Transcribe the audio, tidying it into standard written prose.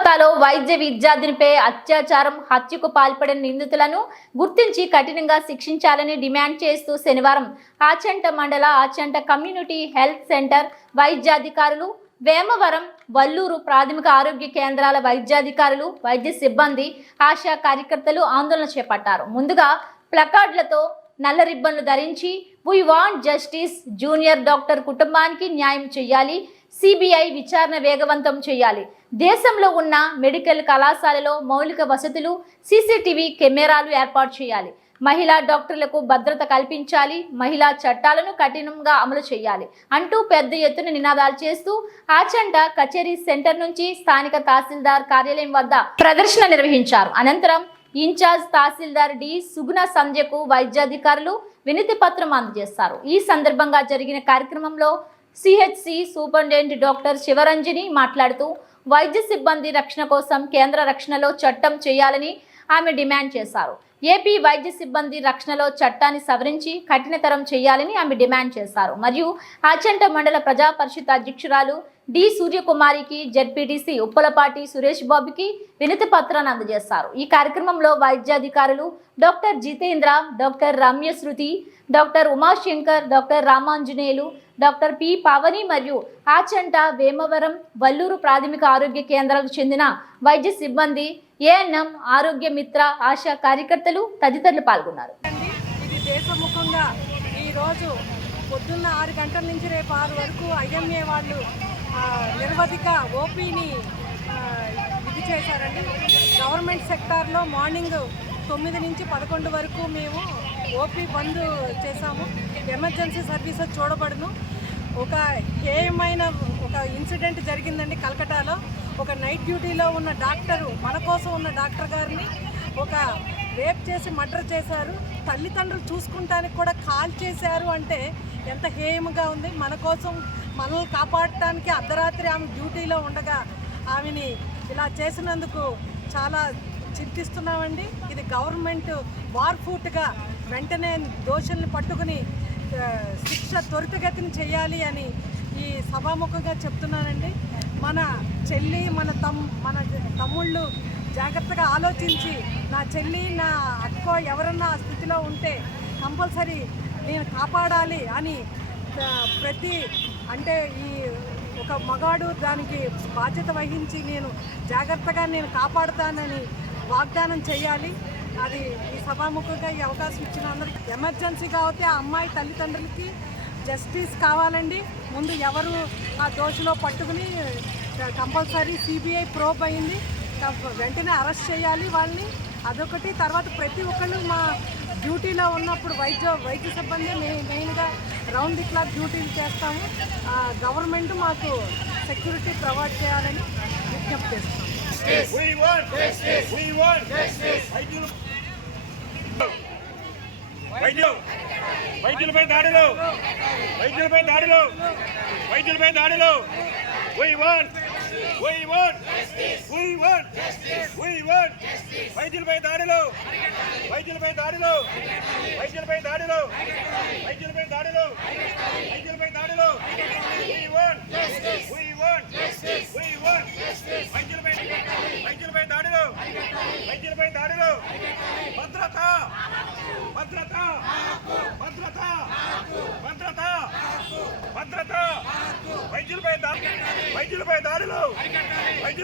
కోల్కతాలో వైద్య విద్యార్థినిపై అత్యాచారం, హత్యకు పాల్పడిన నిందితులను గుర్తించి కఠినంగా శిక్షించాలని డిమాండ్ చేస్తూ శనివారం ఆచంట మండల ఆచంట కమ్యూనిటీ హెల్త్ సెంటర్ వైద్యాధికారులు, వేమవరం, వల్లూరు ప్రాథమిక ఆరోగ్య కేంద్రాల వైద్యాధికారులు, వైద్య సిబ్బంది, ఆశా కార్యకర్తలు ఆందోళన చేపట్టారు. ముందుగా ప్లకార్డులతో నల్ల రిబ్బన్లు ధరించి "we want justice, junior doctor కుటుంబానికి న్యాయం చేయాలి, సిబిఐ విచారణ వేగవంతం చేయాలి, దేశంలో ఉన్న మెడికల్ కళాశాలలో మౌలిక వసతులు, సీసీటీవీ కెమెరాలు ఏర్పాటు చేయాలి, మహిళా డాక్టర్లకు భద్రత కల్పించాలి, మహిళా చట్టాలను కఠినంగా అమలు చేయాలి" అంటూ పెద్ద ఎత్తున నినాదాలు చేస్తూ ఆచంట కచేరీ సెంటర్ నుంచి స్థానిక తహసీల్దార్ కార్యాలయం వద్ద ప్రదర్శన నిర్వహించారు. అనంతరం ఇన్ఛార్జ్ తహసీల్దార్ డి సుగుణ సంధ్యకు వైద్యాధికారులు వినతి పత్రం అందజేస్తారు. ఈ సందర్భంగా జరిగిన కార్యక్రమంలో సిహెచ్సి సూపరింటెండెంట్ డాక్టర్ శివరంజని మాట్లాడుతూ వైద్య సిబ్బంది రక్షణ కోసం కేంద్ర రక్షణలో చట్టం చేయాలని ఆమె డిమాండ్ చేశారు. ఏపీ వైద్య సిబ్బంది రక్షణలో చట్టాన్ని సవరించి కఠినతరం చేయాలని ఆమె డిమాండ్ చేశారు. మరియు ఆచంట మండల ప్రజా పరిషత్ అధ్యక్షురాలు డి సూర్యకుమారికి, జెడ్పీటీసీ ఉప్పలపాటి సురేష్ బాబుకి వినతి పత్రాన్ని అందజేశారు. ఈ కార్యక్రమంలో వైద్యాధికారులు doctor Jitendra, doctor Ramya Shruti, doctor Umashankar, doctor Ramanjaneyulu, doctor P Pavani మరియు ఆచంట, వేమవరం, వల్లూరు ప్రాథమిక ఆరోగ్య కేంద్రాలకు చెందిన వైద్య సిబ్బంది, ఏఎన్ఎం, ఆరోగ్య మిత్ర, ఆశా కార్యకర్తలు తదితరులు పాల్గొన్నారు. ఇది దేశముఖంగా ఈరోజు పొద్దున్న 6 గంటల నుంచి రేపు 6 వరకు ఐఎంఏ వాళ్ళు నిర్వధిక ఓపీని ఇది చేశారండి. గవర్నమెంట్ సెక్టార్లో మార్నింగ్ 9 నుంచి 11 వరకు మేము ఓపీ బంద్ చేశాము. ఎమర్జెన్సీ సర్వీసెస్ చూడబడును. ఒక హేయమైన ఒక ఇన్సిడెంట్ జరిగిందండి కలకటాలో. ఒక నైట్ డ్యూటీలో ఉన్న డాక్టరు, మన కోసం ఉన్న డాక్టర్ గారిని ఒక రేప్ చేసి మర్డర్ చేశారు. తల్లిదండ్రులు చూసుకుంటానికి కూడా కాల్ చేశారు అంటే ఎంత హేయముగా ఉంది. మన కోసం మనల్ని కాపాడటానికి అర్ధరాత్రి ఆమె డ్యూటీలో ఉండగా ఆమెని ఇలా చేసినందుకు చాలా చింతిస్తున్నామండి. ఇది గవర్నమెంట్ వార్ఫూట్గా వెంటనే దోషుల్ని పట్టుకుని శిక్ష త్వరితగతిని చేయాలి అని ఈ సభాముఖంగా చెప్తున్నానండి. మన చెల్లి, మన తమ్ముళ్ళు జాగ్రత్తగా ఆలోచించి నా చెల్లి, నా అక్క ఎవరన్నా ఆ స్థితిలో ఉంటే కంపల్సరీ నేను కాపాడాలి అని ప్రతి అంటే ఈ ఒక మగాడు దానికి బాధ్యత వహించి నేను జాగ్రత్తగా నేను కాపాడుతానని వాగ్దానం చేయాలి. అది ఈ సభాముఖంగా ఈ అవకాశం ఇచ్చిన అందరికీ. ఎమర్జెన్సీ కాబట్టి ఆ అమ్మాయి తల్లిదండ్రులకి జస్టిస్ కావాలండి. ముందు ఎవరు ఆ దోషిలో పట్టుకుని కంపల్సరీ సిబిఐ ప్రోబ్ అయింది, వెంటనే అరెస్ట్ చేయాలి వాళ్ళని. అదొకటి. తర్వాత ప్రతి ఒక్కళ్ళు మా డ్యూటీలో ఉన్నప్పుడు వైద్య సిబ్బంది మెయిన్గా రౌండ్ ది క్లాక్ డ్యూటీలు చేస్తాము. గవర్నమెంట్ మాకు సెక్యూరిటీ ప్రొవైడ్ చేయాలని విజ్ఞప్తి చేస్తాము. వైద్యులపై దాడులు We want వైద్యులపై దాడులు భద్రత వైద్యులపై దాడులు